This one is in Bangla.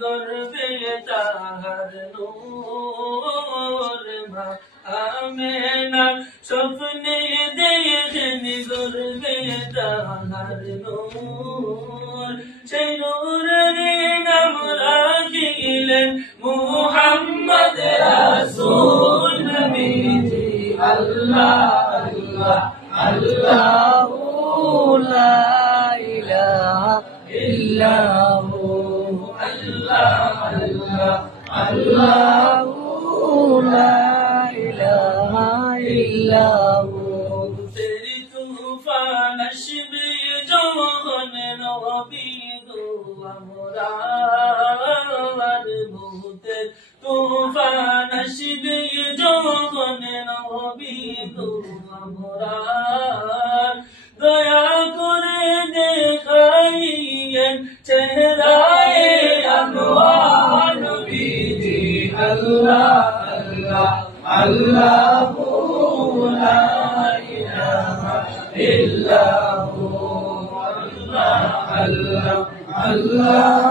গর্বে তাহার নূর মা আমেনা স্বপ্নে দেখেন গর্বে তাহার নূর সেই নূরের নাম রাখিলেন মুহাম্মদ রাসূল নবীজি আল্লাহ আল্লাহ আল্লাহ লা আল্লাহ আল্লাহ আল্লাহ আল্লাহ তেরি তুফা নশিবে জওয়ান নবী গো আমরা ভূতে তুফা নশিবে জওয়ান নবী গো আমরা চেহারায় আনোয়ার বিজি আল্লাহ আল্লাহ আল্লাহ লা ইলাহা ইল্লাহু আল্লাহ আল্লাহ আল্লাহ